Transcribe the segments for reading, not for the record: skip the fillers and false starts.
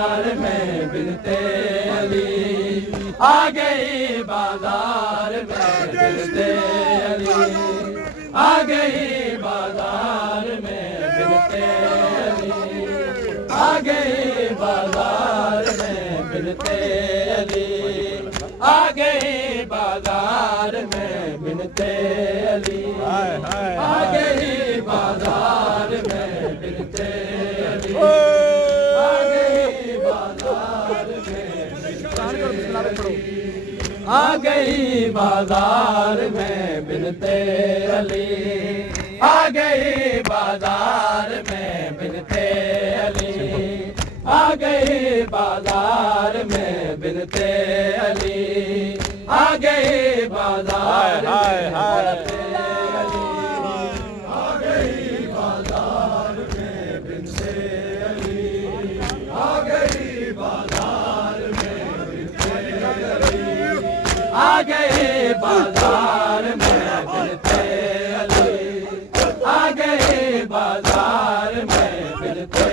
میں بنتے علی آ گئی بازار میں بنتے علی آ گئی بازار میں بنتے علی آ گئی بازار میں بنتے علی آ گئی بازار میں بنتے علی آ گئی بازار میں بنتے علی آ گئی بازار میں بنتے علی آ گئی بازار میں بنتے علی آ گئی بازار میں بنتے علی آ گئی بازار میں آ گئی بازار میں بنتے علی آ گئی بازار میں آ گئی بازار میں بنتے علی آ گئی بازار میں بنتے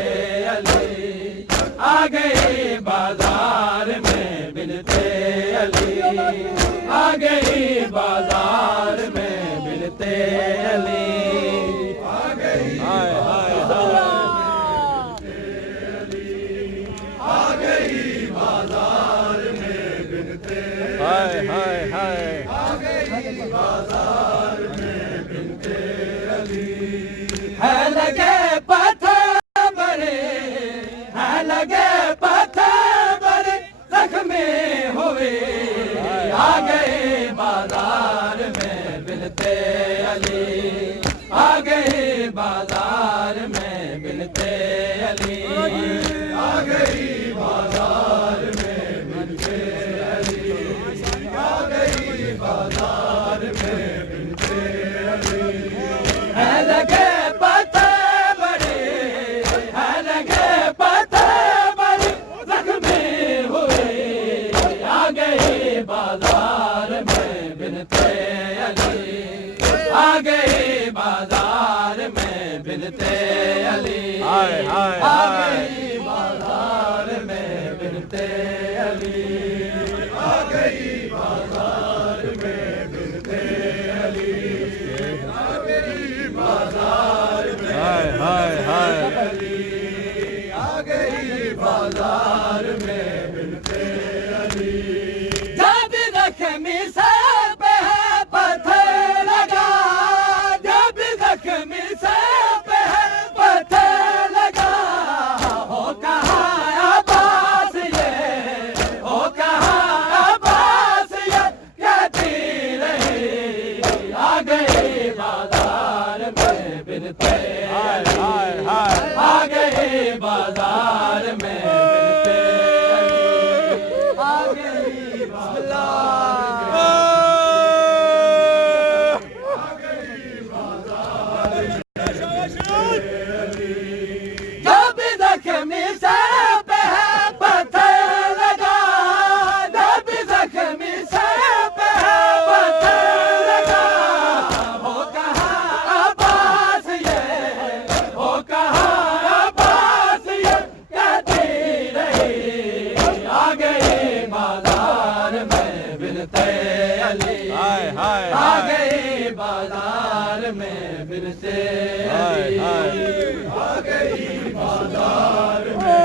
علی آ گئی بازار میں بنتے علی آ گئی بازار میں بنتے علی آ گئی آ گئی بازار میں بنتے آ گئی بازار میں بنتے علی ہے لگے پتھر بڑے ہے لگے پتھر بڑے زخمی ہوئے آ گئے بازار میں بنتے علی آ گئے بازار میں بنتے علی آ گئی بازار میں بنتے علی آ گئی بازار میں بنتے علی ہے لگے پتھر بڑے ہے لگے پتھر بڑے زخمی ہوئے آ گئی بازار میں بنتے علی آ گئی بازار میں بنتے علی آ گئی بازار میں بنتے علی آ گئی بازار میں بنتے علی آ گئی بازار میں علی آ گئی بازار میں بنتے علی جب زخمی سر پہ ہے پتھر لگا جب زخمی سر پہ ہے پتھر لگا ہو کہاں عباس یہ ہو کہاں عباس یہ کہتی رہی آ گئی بازار میں بنتے آ گئی بازار میں بنتے آ گئی بازار جب زخمی سر پہ ہے پتھر لگا جب زخمی سر پہ ہے پتھر لگا ہو کہاں عباس یہ ہو کہاں عباس یہ کہتی رہی آ گئی بازار میں بنتے علی آ گئی بازار میں بنتے علی آ گئی بازار میں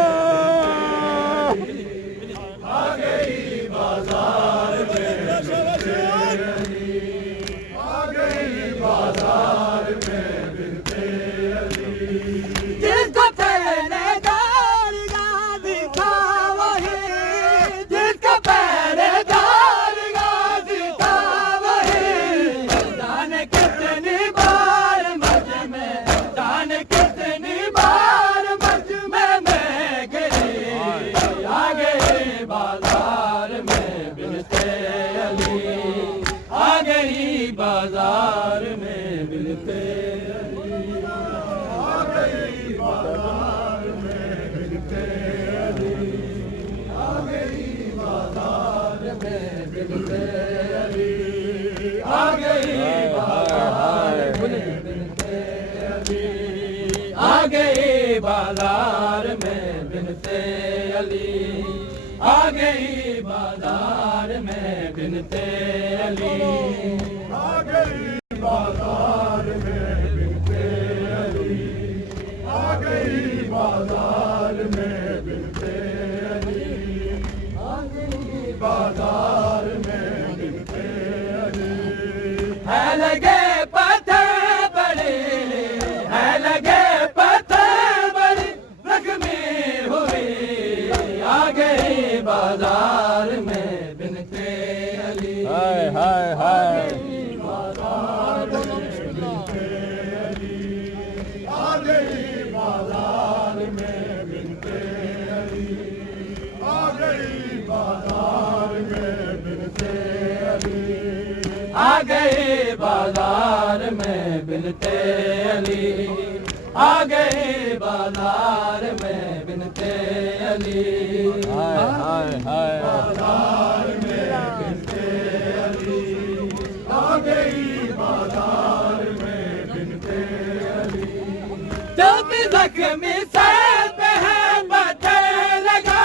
آ گئی بازار میں بنتے علی آ گئی بازار میں بنتے علی جس کو پہلے دار غازی تھا وہی جس کو پہلے دار غازی تھا وہی جانے کتنی بار مجھ میں جانے کتنی بار مجھ میں گری آ گئی بازار میں بنتے علی آ گئی بازار میں بنتے علی آ گئی بازار میں بنتے علی آ گئی بازار میں بنتے علی آ گئی بازار میں بنتے علی آ گئی بازار میں بنتے علی علی آ گئی بازار میں بنت علی آ گئی بازار میں بنت علی آ گئی بازار میں بنت علی آ گئی بازار میں بنت علی ہے لگے پتھر بڑے ہے لگے پتھر بڑے زخمی ہوئی آ گئی بازار میں بنت علی ہائے ہائے ہائے بازار میں بنت علی آ گئی بازار میں بنت علی آ گئی بازار میں بنت علی آ گئی بازار میں بنت علی آ گئی بازار میں بنت علی ہائے ہائے ہائے بازار میں بنت علی آ گئی بازار میں بنت علی جب زخمی سر پہ ہے پتھر لگا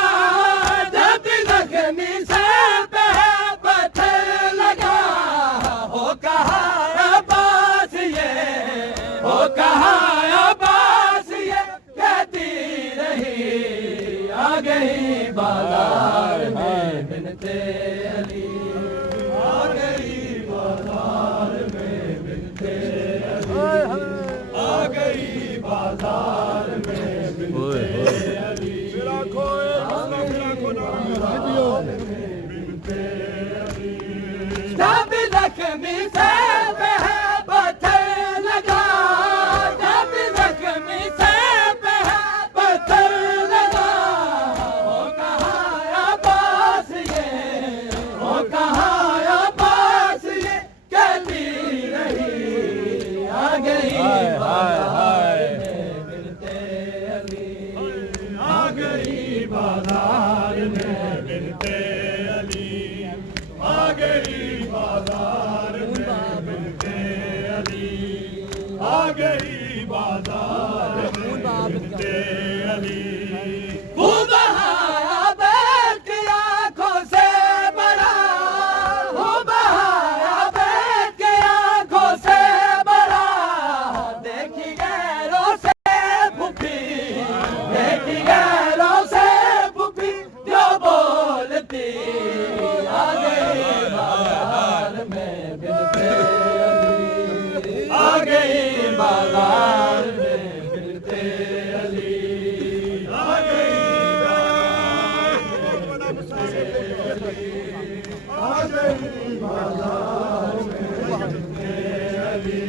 جب زخمی سر پہ ہے پتھر لگا ہو کہا عباس یہ ہو کہا عباس یہ کہتی رہی آ گئی بازار میں بنت علی آ گئی بازار میں بنت علی آ گئی بازار میں بنت علی بنت علی جب زخمی سر پہ ہے پتھر لگا جب زخمی سر پہ ہے پتھر لگا ہو کہا عباس یہ ہو کہا عباس یہ کہتی رہی آ گئی ہائے ہائے بازار ہائے میں بنت علی آ گئی بازار میں بنت علی آ گئی بازار میں بنت علی آ گئی بازار میں بنت علی خوب بہایا بیت کی آنکھوں سے بڑا خوب بہایا بیت کی آنکھوں سے بڑا دیکھی غیروں سے پھوپھی دیکھی غیروں سے پھوپھی جو بولتی آ گئی بازار میں بنت علی آ گئی بازار میں بنت علی آ گئی آ گئی بازار میں بنت علی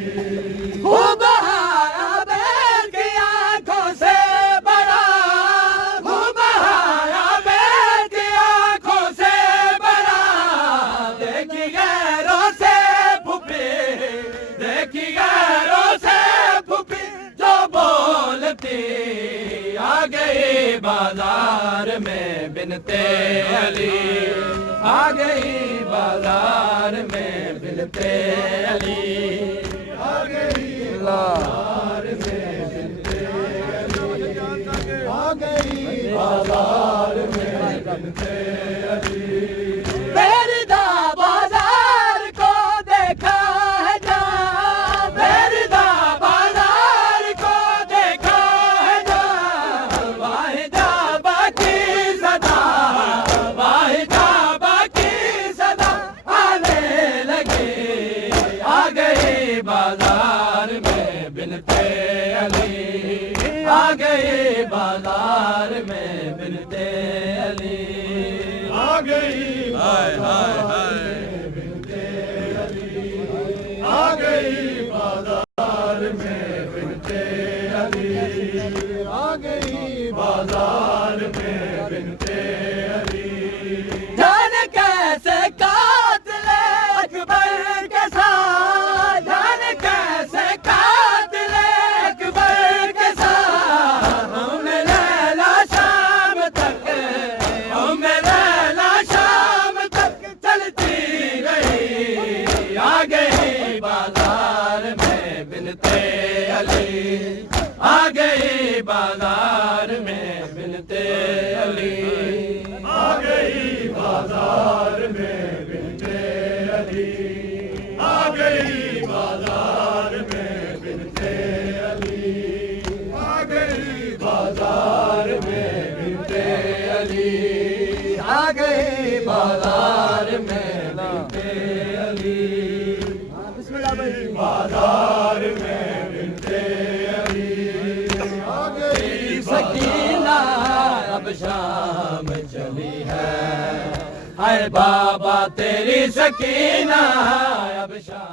خوب بہایا بیت کی آنکھوں سے بڑا خوب بہایا بیت کی آنکھوں سے بڑا دیکھی غیروں سے پھوپھی دیکھی غیروں سے پھوپھی جو بولتی آ گئی بازار میں بنت علی آ گئی بازار میں بنت علی آ گئی بازار میں بنت علی آ گئی بازار میں بنت علی بیردا بازار کو دیکھا ہے جا بیردا بازار کو دیکھا ہے جا واحدہ باقی صدا واحدہ باقی صدا آنے لگی آ گئی بازار میں بنت علی آ گئی بازار میں بنت علی آ گئی ہائے ہائے بازار ہائے میں بنت علی آ گئی بازار میں بنت علی آ گئی بازار میں بنت علی جانے کیسے قاتل اکبر کے ساتھ جانے کیسے قاتل اکبر کے ساتھ ہم لیلا شام تک ہم لیلا شام تک چلتی بازار میں بنتے علی آ گئی سکینہ اب شام چلی ہے، اے بابا تیری سکینہ اب شام